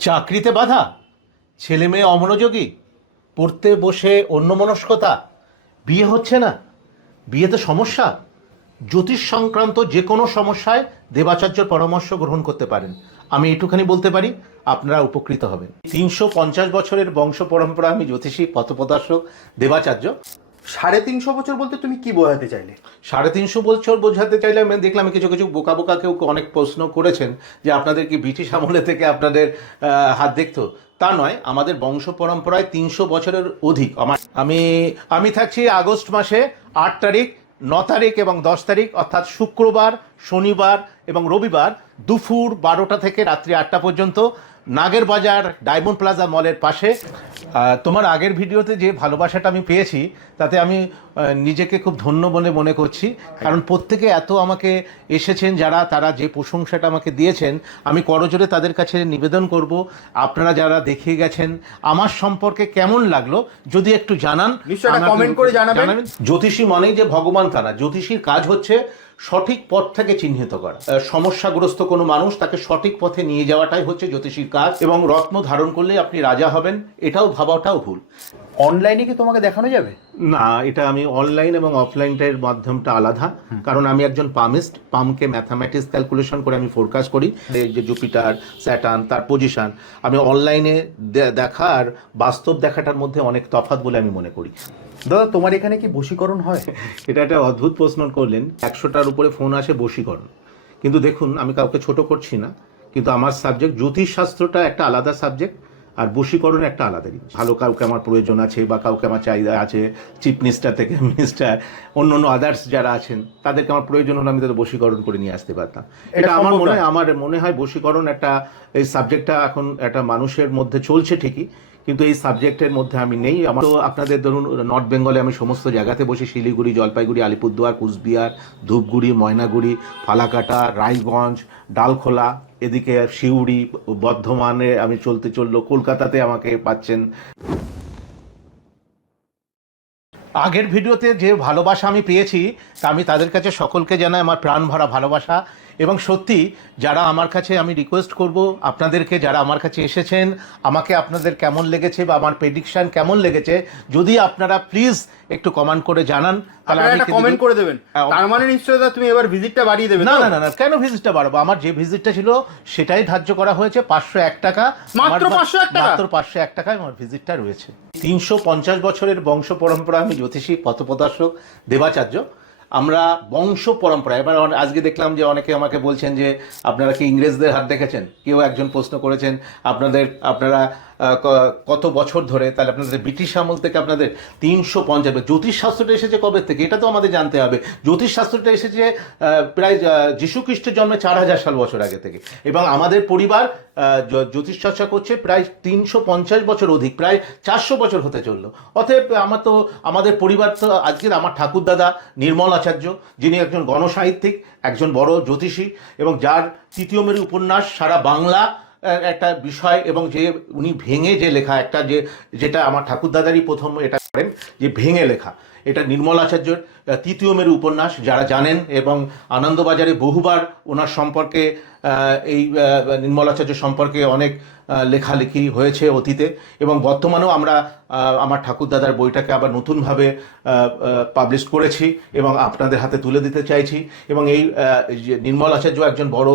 চাকরিতে বাধা? ছেলে মেয়ে অমনোযোগী? পড়তে বসে অন্যমনস্কতা? বিয়ে হচ্ছে না? বিয়েতে সমস্যা? জ্যোতিষ সংক্রান্ত যে কোনো সমস্যায় দেবাচার্যর পরামর্শ গ্রহণ করতে পারেন। আমি এটুখানি বলতে পারি, আপনারা উপকৃত হবেন। তিনশো পঞ্চাশ বছরের বংশ পরম্পরা আমি জ্যোতিষী, পথপ্রদর্শক, দেবাচার্য। সাড়ে তিনশো বছর বলতে তুমি কি বোঝাতে চাইলে? সাড়ে তিনশো বছর বোঝাতে চাইলে আমি দেখলাম কিছু কিছু বোকা বোকা কেউ অনেক প্রশ্ন করেছেন যে আপনাদের কি ব্রিটিশ আমলে থেকে আপনাদের হাত দেখতো? তা নয়, আমাদের বংশ পরম্পরায় তিনশো বছরের অধিক। আমার আমি আমি থাকছি আগস্ট মাসে আট তারিখ, ন তারিখ এবং দশ তারিখ, অর্থাৎ শুক্রবার, শনিবার এবং রবিবার দুপুর বারোটা থেকে রাত্রি আটটা পর্যন্ত। নাগের বাজার ডায়মন্ড প্লাজা মলের পাশে। তোমার আগের ভিডিওতে যে ভালোবাসাটা আমি পেয়েছি তাতে আমি নিজেকে খুব ধন্য বলে মনে করছি। কারণ প্রত্যেকে এত আমাকে এসেছেন যারা তারা যে প্রশংসাটা আমাকে দিয়েছেন আমি করজোরে তাদের কাছে নিবেদন করব। আপনারা যারা দেখিয়ে গেছেন আমার সম্পর্কে কেমন লাগল যদি একটু জানান comment করে জানাবেন। জ্যোতিষী মানেই যে ভগবান তারা জ্যোতিষীর কাজ হচ্ছে সঠিক পথ থেকে চিহ্নিত করা। সমস্যাগ্রস্ত কোনো মানুষ তাকে সঠিক পথে নিয়ে যাওয়াটাই হচ্ছে জ্যোতিষীর কাজ এবং রত্ন ধারণ করলে আপনি রাজা হবেন, এটাও ভাবাটাও ভুল। অনলাইনে কি তোমাকে দেখানো যাবে? না এটা আমি অনলাইন এবং অফলাইনটার মাধ্যমটা আলাদা। কারণ আমি একজন পামিস্ট পামকে ম্যাথামেটিক্স ক্যালকুলেশন করে আমি ফোরকাস্ট করি। যে জুপিটার স্যাটার্ন তার পজিশন আমি অনলাইনে দেখা আর বাস্তব দেখাটার মধ্যে অনেক তফাৎ বলে আমি মনে করি। দাদা তোমার এখানে কি বশীকরণ হয়? এটা একটা অদ্ভুত প্রশ্ন করলেন। একশোটার উপরে ফোন আসে বশীকরণ। কিন্তু দেখুন আমি কাউকে ছোট করছি না। কিন্তু আমার সাবজেক্ট জ্যোতিষ শাস্ত্রটা একটা আলাদা সাবজেক্ট আর বশীকরণ একটা আলাদা জিনিস। ভালো কাউকে আমার প্রয়োজন আছে বা কাউকে আমার চাহিদা আছে চিফ মিনিস্টার থেকে মিনিস্টার অন্য অন্য আদার্স যারা আছেন তাদেরকে আমার প্রয়োজন হলে আমি তাদের বশীকরণ করে নিয়ে আসতে পারতাম। এটা আমার মনে হয় আমার মনে হয় বশীকরণ একটা এই সাবজেক্টটা এখন একটা মানুষের মধ্যে চলছে ঠিকই কিন্তু এই সাবজেক্টের মধ্যে আমি নেই। আমার তো আপনাদের ধরুন নর্থ বেঙ্গলে আমি সমস্ত জায়গাতে বসি শিলিগুড়ি জলপাইগুড়ি আলিপুরদুয়ার কুচবিহার ধূপগুড়ি ময়নাগুড়ি ফালাকাটা রায়গঞ্জ ডালখোলা এদিকে শিউড়ি বর্ধমানে আমি চলতে চলল, কলকাতাতে আমাকে পাচ্ছেন। আগের ভিডিওতে যে ভালোবাসা আমি পেয়েছি, তা আমি তাদের কাছে সকলকে জানাই আমার প্রাণ ভরা ভালোবাসা। এবং সত্যি যারা আমার কাছে আমি রিকোয়েস্ট করব আপনাদেরকে যারা আমার কাছে এসেছেন আমাকে আপনাদের কেমন লেগেছে বা আমার প্রেডিকশন কেমন লেগেছে যদি আপনারা প্লিজ একটু কমেন্ট করে জানান তাহলে আমি কমেন্ট করে দেবেন। হ্যাঁ, তার মানে নিশ্চয়ই তুমি এবার ভিজিটটা বাড়িয়ে দেবে না? না না কেন ভিজিটটা বাড়াবো? আমার যে ভিজিটটা ছিল সেটাই ধার্য করা হয়েছে পাঁচশো এক টাকা। মাত্র আমার- 501 টাকা? মাত্র পাঁচশো এক টাকায় আমার ভিজিটটা রয়েছে। তিনশো পঞ্চাশ বছরের বংশ পরম্পরা আমি জ্যোতিষী পথপ্রদর্শক দেবাচার্য। আমরা বংশ পরম্পরা, এবার আজকে দেখলাম যে অনেকে আমাকে বলছেন যে আপনারা কি ইংরেজদের হাত দেখেছেন? কেউ একজন প্রশ্ন করেছেন, আপনাদের, আপনারা কত বছর ধরে তাহলে আপনাদের ব্রিটিশ আমল থেকে আপনাদের তিনশো পঞ্চাশ জ্যোতিষ শাস্ত্রটা এসেছে কবে থেকে? এটা তো আমাদের জানতে হবে। জ্যোতিষ শাস্ত্রটা এসেছে প্রায় খ্রিস্টের জন্মে চার হাজার সাল বছর আগে থেকে। এবং আমাদের পরিবার আহ, জ- জ্যোতিষ চর্চা করছে প্রায় তিনশো পঞ্চাশ বছর অধিক প্রায় চারশো বছর হতে চলল। অতএব আমার তো আমাদের পরিবার তো আজকের আমার ঠাকুরদাদা নির্মল আচার্য যিনি একজন গণসাহিত্যিক একজন বড় জ্যোতিষী এবং যার তৃতীয় মেরু উপন্যাস সারা বাংলা একটা বিষয় এবং যে উনি ভেঙে যে লেখা, একটা যে, যেটা আমার ঠাকুরদাদারই প্রথম এটা করেন, যে ভেঙে লেখা। এটা নির্মল আচার্যর তৃতীয় মেরু উপন্যাস, যারা জানেন, এবং আনন্দবাজারে বহুবার ওনার সম্পর্কে এই নির্মল আচার্য সম্পর্কে অনেক লেখালেখি হয়েছে অতীতে, এবং বর্তমানেও আমরা আমার ঠাকুরদাদার বইটাকে আবার নতুনভাবে পাবলিশ করেছি এবং আপনাদের হাতে তুলে দিতে চাইছি। এবং এই নির্মল আচার্য একজন বড়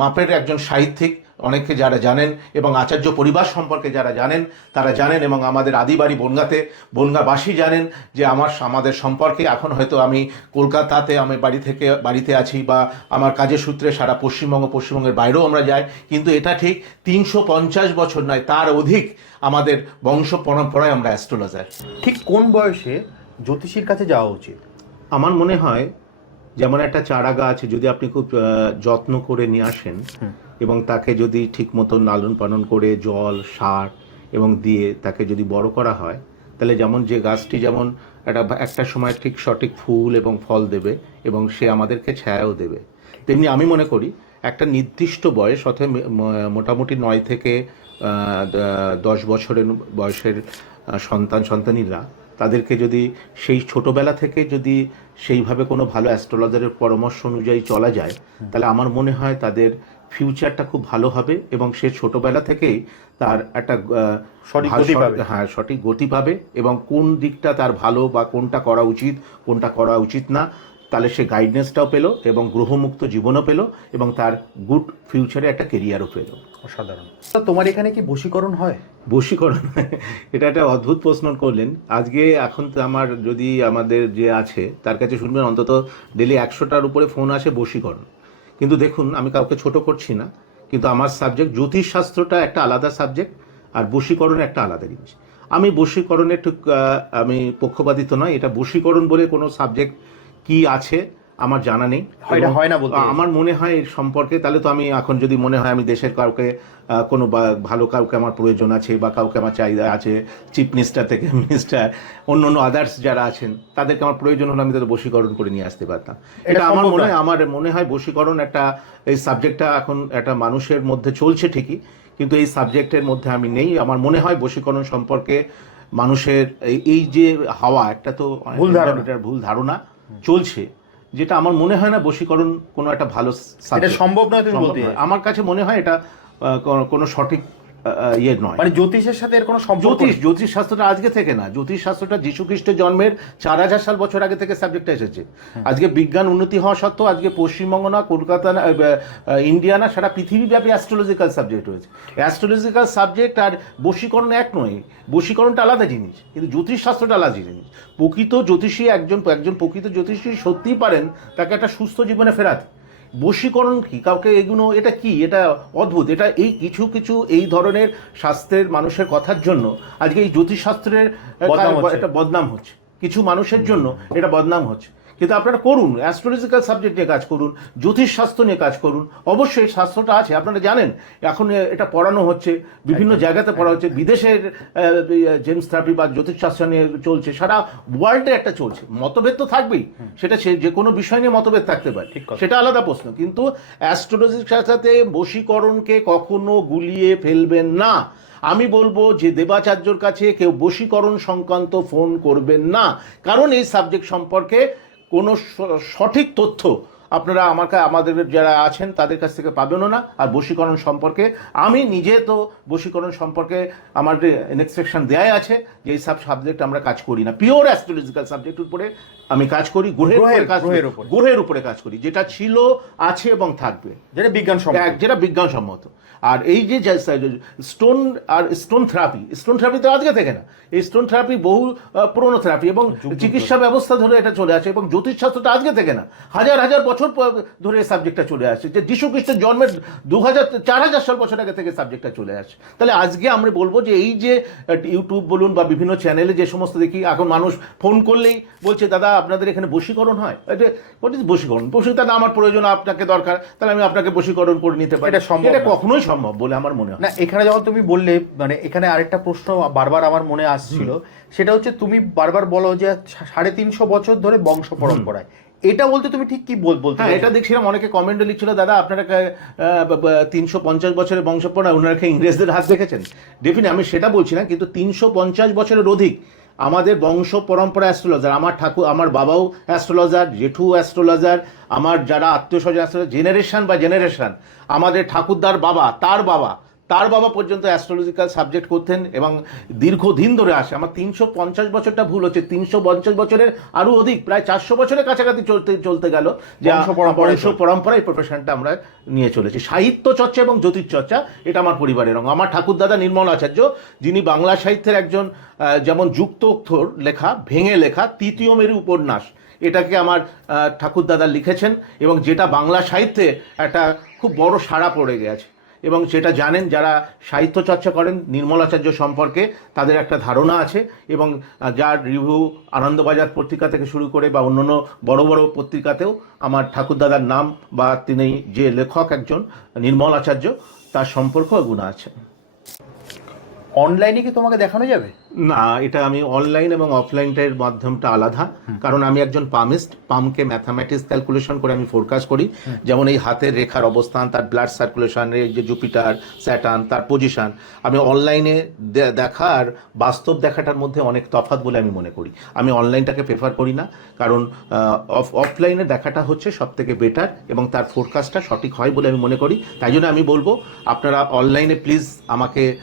মাপের একজন সাহিত্যিক অনেকে যারা জানেন এবং আচার্য পরিবার সম্পর্কে যারা জানেন তারা জানেন এবং আমাদের আদিবাড়ি বনগাতে বনগাবাসী জানেন যে আমার আমাদের সম্পর্কে এখন হয়তো আমি কলকাতাতে আমি বাড়ি থেকে বাড়িতে আছি বা আমার কাজের সূত্রে সারা পশ্চিমবঙ্গ পশ্চিমবঙ্গের বাইরেও আমরা যাই। কিন্তু এটা ঠিক তিনশো পঞ্চাশ বছর নয় তার অধিক আমাদের বংশ পরম্পরায় আমরা অ্যাস্ট্রোলজার। ঠিক কোন বয়সে জ্যোতিষীর কাছে যাওয়া উচিত? আমার মনে হয় যেমন একটা চারা গাছ যদি আপনি খুব যত্ন করে নিয়ে আসেন এবং তাকে যদি ঠিক মতো লালন পালন করে জল, সার এবং দিয়ে তাকে যদি বড় করা হয়, তাহলে যেমন যে গাছটি যেমন একটা একটা সময় ঠিক সঠিক ফুল এবং ফল দেবে এবং সে আমাদেরকে ছায়াও দেবে। তেমনি আমি মনে করি একটা নির্দিষ্ট বয়স ম- মোটামুটি নয় থেকে দশ বছরের বয়সের সন্তান, সন্তানীরা তাদেরকে যদি সেই ছোটবেলা থেকে যদি সেইভাবে কোনো ভালো অ্যাস্ট্রোলজারের পরামর্শ অনুযায়ী চলা যায়, তাহলে আমার মনে হয় তাদের ফিউচারটা খুব ভালো হবে এবং সে ছোটবেলা থেকেই তার একটা। হ্যাঁ সঠিক গতি পাবে এবং কোন দিকটা তার ভালো বা কোনটা করা উচিত কোনটা করা উচিত না তাহলে সে গাইডেন্সটাও পেল এবং গ্রহমুক্ত জীবনও পেল এবং তার গুড ফিউচারে একটা কেরিয়ারও পেল। অসাধারণ। তোমার এখানে কি বশীকরণ হয়? বশীকরণ এটা একটা অদ্ভুত প্রশ্ন করলেন। আজকে এখন তো আমার যদি আমাদের যে আছে তার কাছে শুনবেন অন্তত ডেলি একশোটার উপরে ফোন আসে বশীকরণ। কিন্তু দেখুন, আমি কাউকে ছোট করছি না, কিন্তু আমার সাবজেক্ট জ্যোতিষশাস্ত্রটা একটা আলাদা সাবজেক্ট আর বশীকরণ একটা আলাদা জিনিস। আমি বশীকরণের ঠিক আমি পক্ষপাতিত নয়, এটা বশীকরণ বলে কোনো সাবজেক্ট কি আছে আমার জানা নেই হয় না, হয় না বলতে আমার মনে হয় এর সম্পর্কে তাহলে তো আমি এখন যদি মনে হয় আমি দেশের কাউকে কোনো ভালো কাউকে আমার প্রয়োজন আছে বা কাউকে আমার চাহিদা আছে চিফ মিনিস্টার থেকে মিনিস্টার অন্য অন্য আদার্স যারা আছেন তাদেরকে আমার প্রয়োজন হলে আমি তাদের বশীকরণ করে নিয়ে আসতে পারতাম। এটা আমার মনে হয় আমার মনে হয় বশীকরণ একটা এই সাবজেক্টটা এখন একটা মানুষের মধ্যে চলছে ঠিকই কিন্তু এই সাবজেক্টের মধ্যে আমি নেই। আমার মনে হয় বশীকরণ সম্পর্কে মানুষের এই- যে হাওয়া একটা তো ভুল ধারণা। ভুল ধারণা চলছে। যেটা আমার মনে হয় না বশীকরণ কোনো একটা ভালো সম্ভব নয় বলতে আমার কাছে মনে হয় এটা আহ, কোনো- সঠিক ইয়ে নয়। মানে জ্যোতিষের সাথে এর কোনো সম্পর্ক জ্যোতিষ জ্যোতিষ শাস্ত্রটা আজকে থেকে না। জ্যোতিষ শাস্ত্রটা যীশু খ্রিস্টের জন্মের চার হাজার সাল বছর আগে থেকে সাবজেক্টটা এসেছে। আজকে বিজ্ঞান উন্নতি হওয়া সত্ত্বেও আজকে পশ্চিমবঙ্গ না কলকাতা না ইন্ডিয়া না সারা পৃথিবীব্যাপী অ্যাস্ট্রোলজিক্যাল সাবজেক্ট হয়েছে অ্যাস্ট্রোলজিক্যাল সাবজেক্ট আর বশীকরণ এক নয় বশীকরণটা আলাদা জিনিস কিন্তু জ্যোতিষ শাস্ত্রটা আলাদা জিনিস। প্রকৃত জ্যোতিষী একজন একজন প্রকৃত জ্যোতিষী সত্যিই পারেন তাকে একটা সুস্থ জীবনে ফেরাতে। বশীকরণ কি? কাউকে এগুলো এটা কি? এটা অদ্ভুত। এটা এই কিছু কিছু এই ধরনের শাস্ত্রের মানুষের কথার জন্য আজকে এই জ্যোতিষশাস্ত্রের এটা একটা বদনাম হচ্ছে। কিছু মানুষের জন্য এটা বদনাম হচ্ছে। কিন্তু আপনারা করুন অ্যাস্ট্রোলজিক্যাল সাবজেক্ট নিয়ে কাজ করুন জ্যোতিষশাস্ত্র নিয়ে কাজ করুন অবশ্যই শাস্ত্রটা আছে আপনারা জানেন এখন এটা পড়ানো হচ্ছে বিভিন্ন জায়গাতে পড়া হচ্ছে বিদেশের জেমস থেরাপি বা জ্যোতিষশাস্ত্র নিয়ে চলছে সারা ওয়ার্ল্ডে একটা চলছে মতভেদ তো থাকবেই সেটা সে যে কোনো বিষয় নিয়ে মতভেদ থাকতে পারে ঠিক সেটা আলাদা প্রশ্ন কিন্তু অ্যাস্ট্রোলজির সাথে বশীকরণকে কখনো গুলিয়ে ফেলবেন না আমি বলব যে দেবাচার্যর কাছে কেউ বশীকরণ সংক্রান্ত ফোন করবেন না কারণ এই সাবজেক্ট সম্পর্কে কোনো সঠিক তথ্য আপনারা আমার কা- আমাদের যারা আছেন তাদের কাছ থেকে পাবেনও না। আর বশীকরণ সম্পর্কে আমি নিজে তো বশীকরণ সম্পর্কে আমার ইনস্ট্রাকশন দেয়াই আছে যে এই সব সাবজেক্ট আমরা কাজ করি না। পিওর অ্যাস্ট্রোলজিক্যাল সাবজেক্টের উপরে আমি কাজ করি গ্রহের উপরে গ্রহের- কাজ করি গ্রহের উপরে। কাজ করি যেটা ছিল আছে এবং থাকবে। যেটা বিজ্ঞান যেটা বিজ্ঞানসম্মত। আর এই যে স্টোন আর স্টোন থেরাপি স্টোন থেরাপি তো আজকে থেকে না। এই স্টোন থেরাপি বহু পুরনো থেরাপি এবং চিকিৎসা ব্যবস্থা ধরে এটা চলে আসে এবং জ্যোতিষশাস্ত্রটা আজকে থেকে না। হাজার হাজার বছর প- ধরে এই সাবজেক্টটা চলে আসে যে যীশু খ্রিস্টের জন্মের দু হাজার চার হাজার সাল বছর আগে থেকে সাবজেক্টটা চলে আসে তাহলে আজকে আমরা বলব যে এই যে ইউটিউব বলুন বা বিভিন্ন চ্যানেলে যে সমস্ত দেখি এখন মানুষ ফোন করলেই বলছে দাদা আপনাদের এখানে বশীকরণ হয়? what is বশীকরণ? বশীকরণ আমার প্রয়োজন আপনাকে দরকার তাহলে আমি আপনাকে বশীকরণ করে নিতে পারি। এটা সম্ভব এটা কখনোই সম্ভব বলে আমার মনে হয় না। এখানে যখন তুমি বললে মানে এখানে আরেকটা প্রশ্ন বারবার আমার মনে আসছিল। সেটা হচ্ছে তুমি বারবার বলো যে সাড়ে তিনশো বছর ধরে বংশ পরম্পরায় এটা বলতে তুমি ঠিক কি বল- বলতে হ্যাঁ এটা দেখছিলাম অনেকে কমেন্টে লিখছিল দাদা আপনারা তিনশো পঞ্চাশ বছরের বংশপরা ওনারা ইংরেজদের হাত দেখেছেন? ডেফিনে আমি সেটা বলছি না কিন্তু তিনশো পঞ্চাশ বছরের অধিক আমাদের বংশ পরম্পরা অ্যাস্ট্রোলজার আমার ঠাকুর আমার বাবাও অ্যাস্ট্রোলজার জেঠু অ্যাস্ট্রোলজার আমার যারা আত্মীয় স্বজন অ্যাস্ট্রোলজার জেনারেশন বা জেনারেশন আমাদের ঠাকুরদার বাবা তার বাবা তার বাবা পর্যন্ত অ্যাস্ট্রোলজিক্যাল সাবজেক্ট করতেন এবং দীর্ঘদিন ধরে আসে। আমার তিনশো পঞ্চাশ বছরটা ভুল হচ্ছে। তিনশো পঞ্চাশ বছরের আরও অধিক প্রায় চারশো বছরের কাছাকাছি চলতে চলতে গেল যে বংশ পরম্পরায় পরম্পরা এই প্রফেশনটা আমরা নিয়ে চলেছি। সাহিত্য চর্চা এবং জ্যোতিষ চর্চা এটা আমার পরিবারের অঙ্গ। আমার ঠাকুরদাদা নির্মল আচার্য যিনি বাংলা সাহিত্যের একজন যেমন যুক্ত অক্ষর লেখা ভেঙে লেখা তৃতীয় মেরু উপন্যাস এটাকে আমার ঠাকুরদাদা লিখেছেন এবং যেটা বাংলা সাহিত্যে একটা খুব বড় সাড়া পড়ে গেছে। এবং সেটা জানেন, যারা সাহিত্য চর্চা করেন নির্মলাচার্য সম্পর্কে তাদের একটা ধারণা আছে এবং যার রিভিউ আনন্দবাজার পত্রিকা থেকে শুরু করে বা অন্যান্য বড় বড় পত্রিকাতেও আমার ঠাকুরদাদার নাম বা তিনি যে লেখক একজন, নির্মল আচার্য, তার সম্পর্ক গুণা আছে। অনলাইনে কি তোমাকে দেখানো যাবে? না এটা আমি অনলাইন এবং অফলাইনটার মাধ্যমটা আলাদা। কারণ আমি একজন পামিস্ট পামকে ম্যাথামেটিক্স ক্যালকুলেশন করে আমি ফোরকাস্ট করি। যেমন এই হাতের রেখার অবস্থান তার ব্লাড সার্কুলেশন এই যে জুপিটার স্যাটার্ন তার পজিশন আমি অনলাইনে দেখা আর বাস্তব দেখাটার মধ্যে অনেক তফাৎ বলে আমি মনে করি। আমি অনলাইনটাকে প্রেফার করি না। কারণ অফ অফলাইনে দেখাটা হচ্ছে সব থেকে বেটার এবং তার ফোরকাস্টটা সঠিক হয় বলে আমি মনে করি। তাই জন্য আমি বলব আপনারা অনলাইনে প্লিজ আমাকে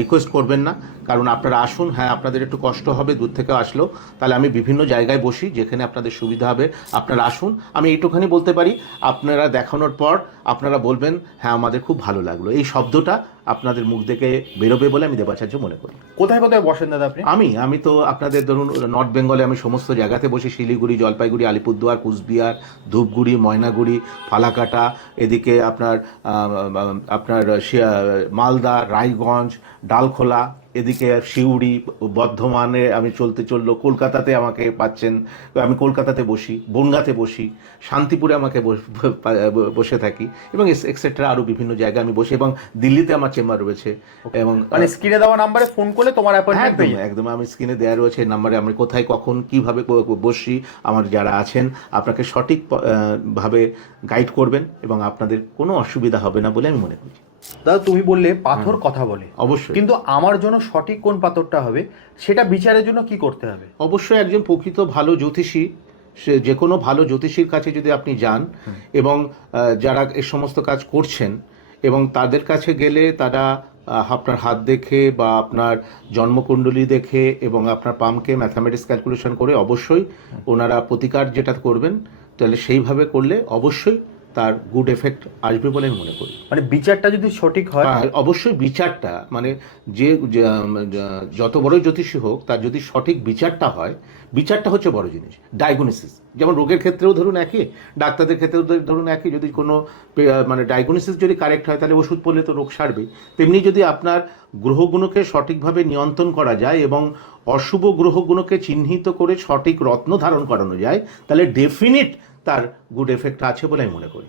রিকোয়েস্ট করবেন না। কারণ আপনারা আসুন হ্যাঁ আপনাদের একটু কষ্ট হবে দূর থেকে আসলেও তাহলে আমি বিভিন্ন জায়গায় বসি যেখানে আপনাদের সুবিধা হবে। আপনারা আসুন। আমি এইটুখানি বলতে পারি আপনারা দেখানোর পর আপনারা বলবেন হ্যাঁ আমাদের খুব ভালো লাগল। এই শব্দটা আপনাদের মুখ থেকে বেরোবে বলে আমি দেবাচার্য মনে করি। কোথায় কোথায় বসেন দাদা আপনি? আমি আমি তো আপনাদের ধরুন নর্থ বেঙ্গলে আমি সমস্ত জায়গাতে বসি। শিলিগুড়ি জলপাইগুড়ি আলিপুরদুয়ার কুচবিহার ধূপগুড়ি ময়নাগুড়ি ফালাকাটা এদিকে আপনার আপনার মালদা রায়গঞ্জ ডালখোলা এদিকে সিউড়ি বর্ধমানে আমি চলতে চলল কলকাতাতে আমাকে পাচ্ছেন আমি কলকাতাতে বসি বনগাঁতে বসি শান্তিপুরে আমাকে বস- থাকি এবং এক্সেট্রা আরও বিভিন্ন জায়গায় আমি বসি এবং দিল্লিতে আমার চেম্বার রয়েছে এবং মানে স্ক্রিনে দেওয়া নাম্বারে ফোন করলে তোমার অ্যাপয়েন্টমেন্ট একদম একদম আমি স্ক্রিনে দেওয়া রয়েছে এই নাম্বারে আমি কোথায় কখন কীভাবে বসি আমার যারা আছেন আপনাকে সঠিক ভাবে গাইড করবেন এবং আপনাদের কোনো অসুবিধা হবে না বলে আমি মনে করি। দাদা তুমি বললে পাথর কথা বলে। অবশ্যই। কিন্তু আমার জন্য সঠিক কোন পাথরটা হবে সেটা বিচারের জন্য কি করতে হবে? অবশ্যই একজন প্রকৃত ভালো জ্যোতিষী সে যে কোনো ভালো জ্যোতিষীর কাছে যদি আপনি যান এবং যারা এ সমস্ত কাজ করছেন এবং তাদের কাছে গেলে তারা আপনার হাত দেখে বা আপনার জন্মকুণ্ডলী দেখে এবং আপনার পামকে ম্যাথামেটিক্স ক্যালকুলেশন করে অবশ্যই ওনারা প্রতিকার যেটা করবেন তাহলে সেইভাবে করলে অবশ্যই তার গুড এফেক্ট আসবে বলে আমি মনে করি। মানে বিচারটা যদি সঠিক হয়? হ্যাঁ, অবশ্যই বিচারটা মানে যে যত বড় জ্যোতিষী হোক তার যদি সঠিক বিচারটা হয় বিচারটা হচ্ছে বড় জিনিস ডায়াগনোসিস যেমন রোগের ক্ষেত্রেও ধরুন একই ডাক্তারদের ক্ষেত্রেও ধরুন একই যদি কোনো মানে ডায়াগনোসিস যদি কারেক্ট হয় তাহলে ওষুধ পড়লে তো রোগ সারবে তেমনি যদি আপনার গ্রহগুণকে সঠিকভাবে নিয়ন্ত্রণ করা যায় এবং অশুভ গ্রহগুণকে চিহ্নিত করে সঠিক রত্ন ধারণ করানো যায় তাহলে ডেফিনিট তার গুড এফেক্ট আছে বলে আমি মনে করি।